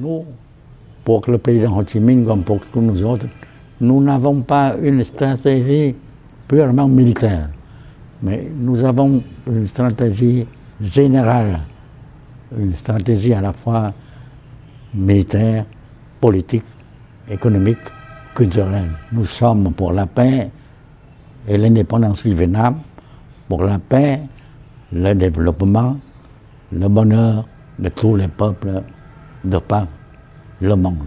Nous, pour le président Ho Chi Minh comme pour tous nous autres, nous n'avons pas une stratégie purement militaire, mais nous avons une stratégie générale, une stratégie à la fois militaire, politique, économique, culturelle. Nous sommes pour la paix et l'indépendance du Vietnam, pour la paix, le développement, le bonheur de tous les peuples de par le monde.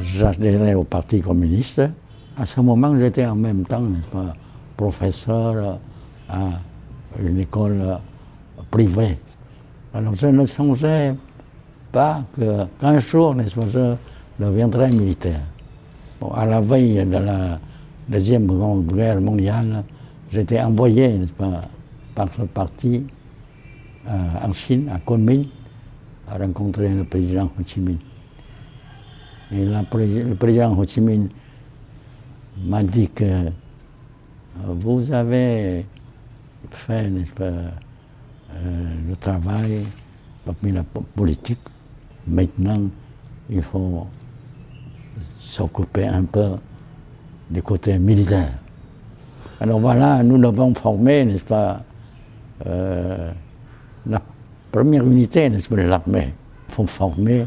J'adhérais au Parti communiste. À ce moment, j'étais en même temps, n'est-ce pas, professeur à une école privée. Alors je ne songeais pas qu'un jour, n'est-ce pas, je deviendrais militaire. Bon, à la veille de la Deuxième Guerre mondiale, j'étais envoyé, n'est-ce pas, par ce parti en Chine, à Kunming, à rencontrer le président Ho Chi Minh. Et le président Ho Chi Minh m'a dit que vous avez fait, n'est-ce pas, le travail parmi la politique. Maintenant, il faut s'occuper un peu du côté militaire. Alors voilà, nous devons former, n'est-ce pas, la première unité, n'est-ce pas, de l'armée. Il faut former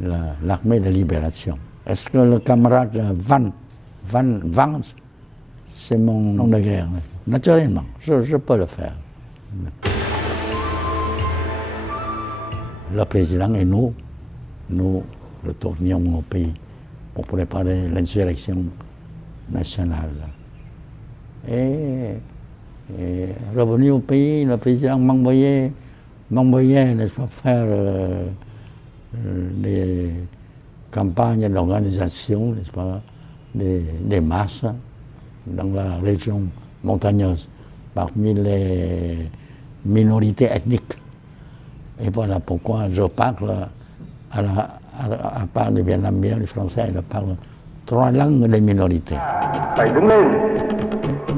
l'armée de libération. Est-ce que le camarade Vance, c'est mon nom de guerre? Naturellement, je peux le faire. Le président et nous retournions au pays pour préparer l'insurrection nationale. Et revenu au pays, le président m'envoyait, n'est-ce pas, faire des campagnes d'organisation, n'est-ce pas, des masses dans la région montagneuse, parmi les minorités ethniques. Et voilà pourquoi je parle, à part du vietnamien, du français, je parle 3 langues des minorités. Phải đứng lên,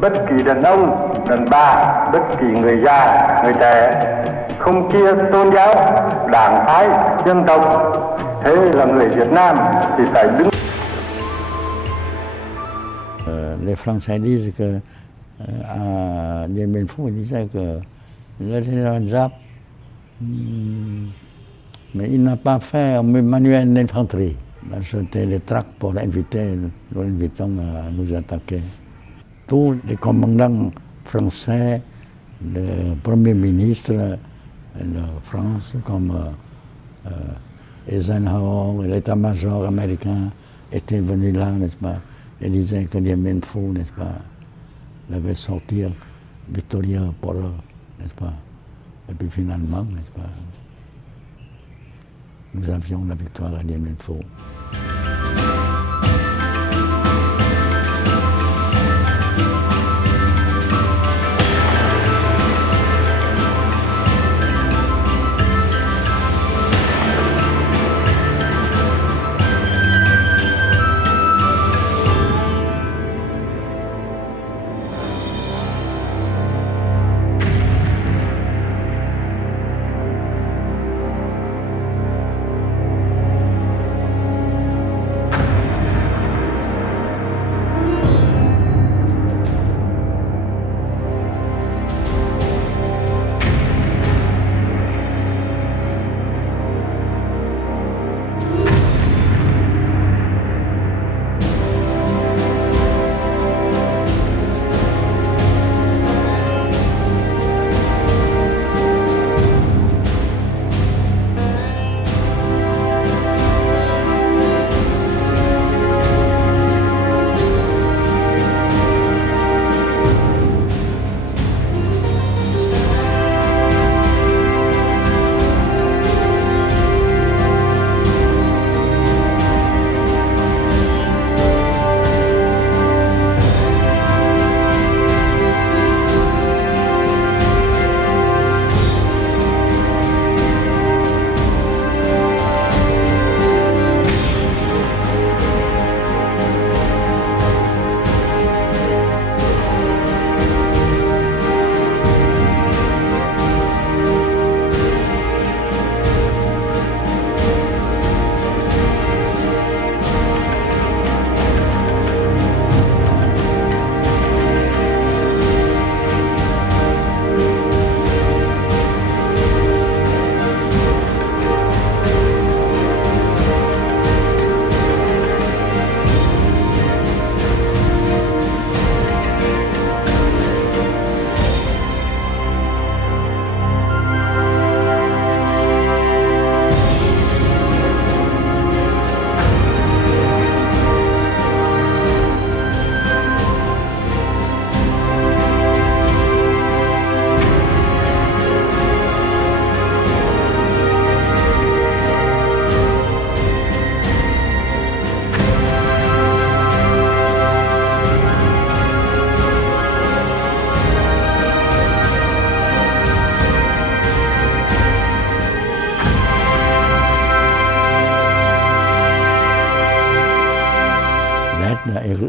bất kỳ đàn ông, đàn bà, bất kỳ người già, người trẻ, không chia tôn giáo, đảng phái, dân tộc. Thế là người Việt Nam thì phải đứng. Les Français disent que, à Dien Bien Phu, ils disaient que le général Giap, mais il n'a pas fait un manuel d'infanterie. Il a jeté les tracts pour l'inviter, nous l'invitons à nous attaquer. Tous les commandants français, le Premier ministre de France, comme Eisenhower, l'état-major américain, étaient venus là, n'est-ce pas, et disaient que Dien Bien Phu, n'est-ce pas, devait sortir victorieux pour eux, n'est-ce pas. Et puis finalement, n'est-ce pas, nous avions la victoire à Dien Bien Phu.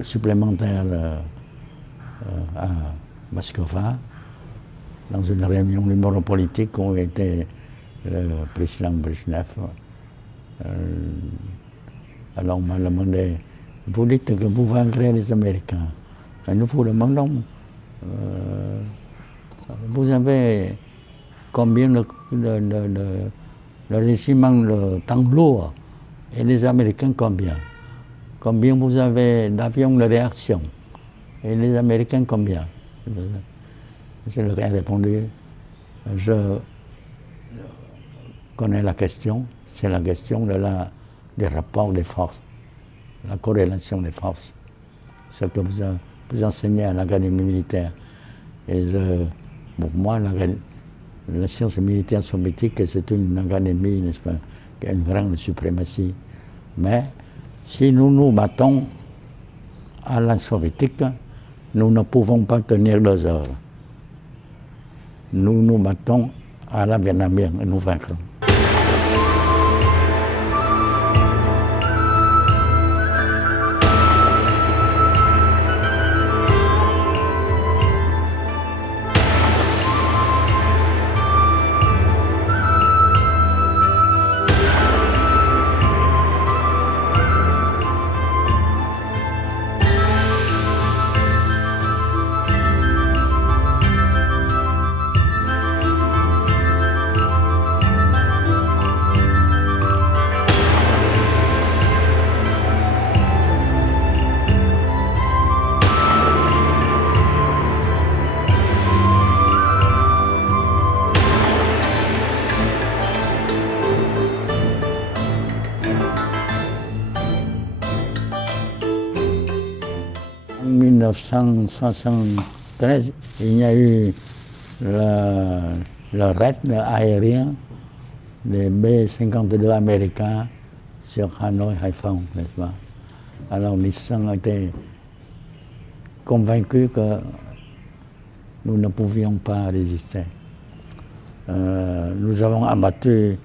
supplémentaire à Moscova, dans une réunion du bureau politique où était le président Brezhnev. Alors on m'a demandé, vous dites que vous vaincrez les Américains. Et nous vous demandons, vous avez combien de régiments de tanks lourds et les Américains combien? Combien vous avez d'avions de réaction et les Américains combien? Je leur ai répondu, je connais la question, c'est la question des rapports des forces, la corrélation des forces, ce que vous enseignez à l'académie militaire. Et pour moi, la science militaire soviétique, c'est une académie, n'est-ce pas, qui a une grande suprématie. Mais si nous nous battons à la soviétique, nous ne pouvons pas tenir 2 heures. Nous nous battons à la vietnamienne et nous vaincrons. En 1973, il y a eu le raid aérien des B-52 américains sur Hanoï, Haiphong, n'est-ce pas? Alors Nissan était convaincu que nous ne pouvions pas résister. Nous avons abattu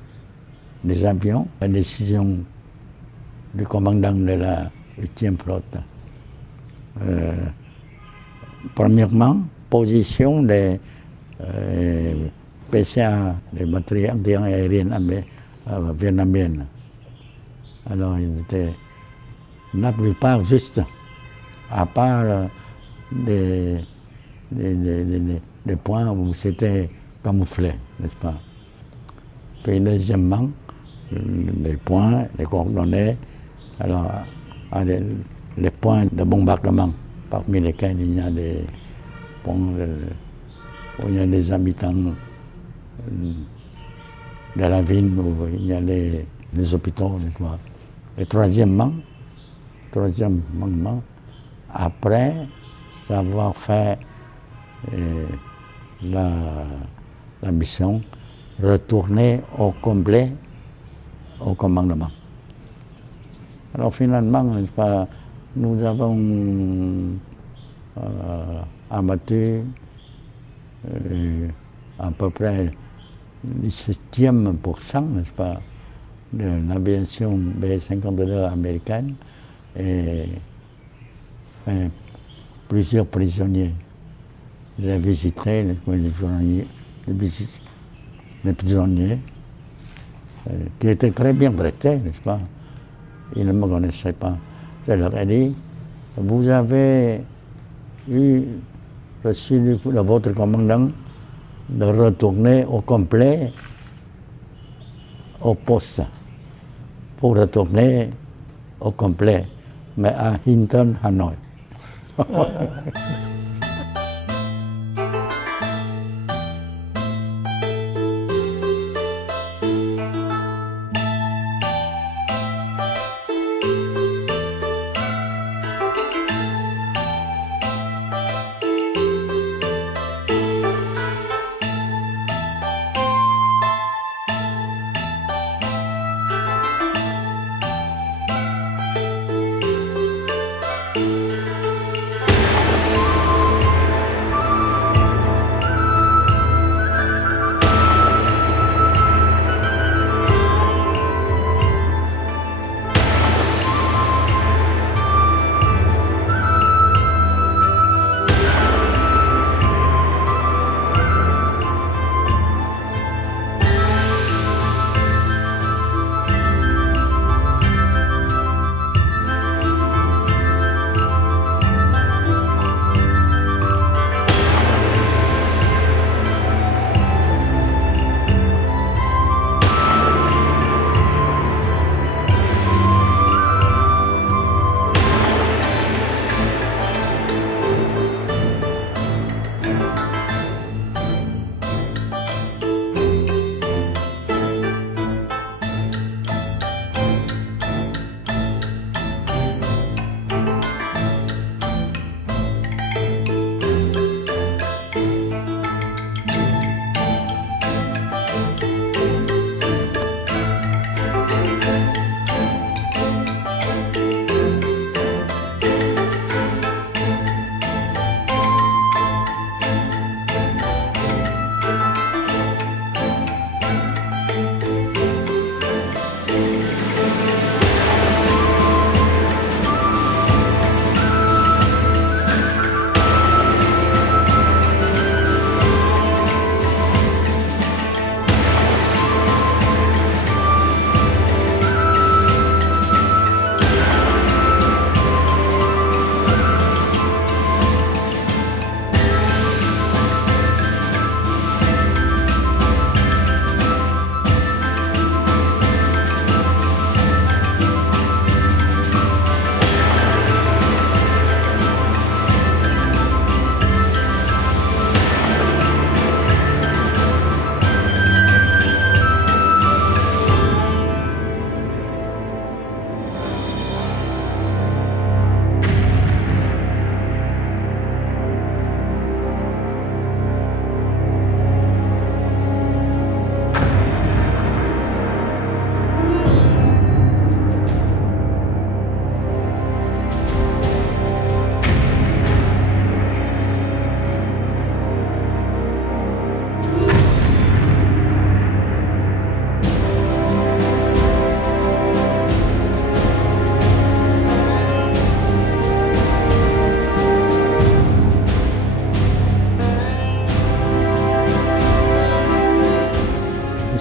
des avions, la décision du commandant de la 8e flotte. Premièrement, position des PCA, des batteries anti-aériennes vietnamiennes. Alors, il était la plupart juste, à part des points où c'était camouflé, n'est-ce pas? Puis deuxièmement, les points, les coordonnées, alors, les points de bombardement, parmi lesquels il y a des points où il y a des habitants de la ville, où il y a les hôpitaux, n'est-ce pas? Et troisièmement, après avoir fait la mission, retourner au complet au commandement. Alors finalement, n'est-ce pas, nous avons abattu à peu près 17%, n'est-ce pas, de l'aviation B-52 américaine et plusieurs prisonniers. J'ai visité les prisonniers qui étaient très bien traités, n'est-ce pas? Ils ne me connaissaient pas. Je leur ai dit, vous avez reçu de votre commandant de retourner au complet au poste, pour retourner au complet, mais à Hinton, Hanoï.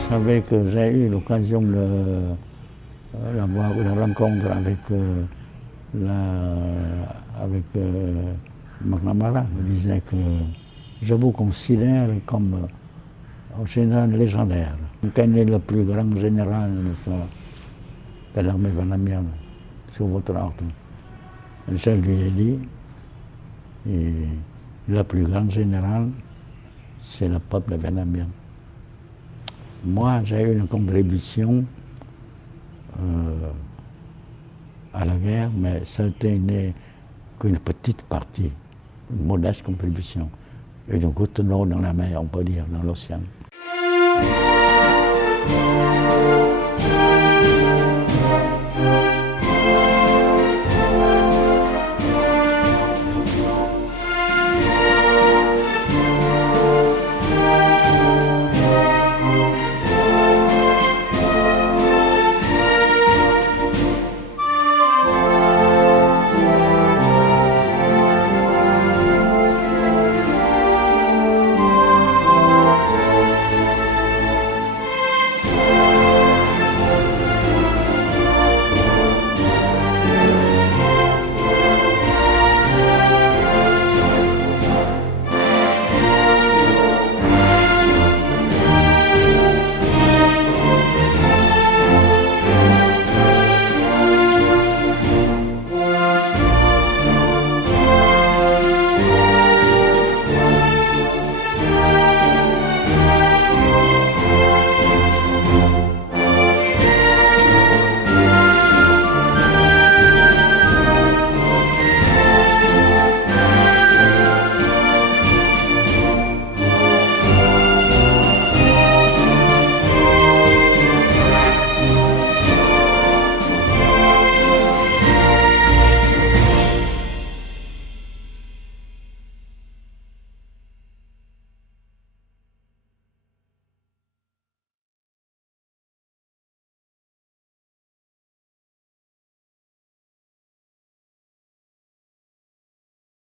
savez que j'ai eu l'occasion d'avoir une rencontre avec McNamara. Il me disait que je vous considère comme un général légendaire. Quel est le plus grand général de l'armée vietnamienne sous votre ordre? Et je lui ai dit, et le plus grand général, c'est le peuple vietnamien. Moi, j'ai eu une contribution à la guerre, mais ça n'était qu'une petite partie, une modeste contribution. Une goutte d'eau dans la mer, on peut dire, dans l'océan.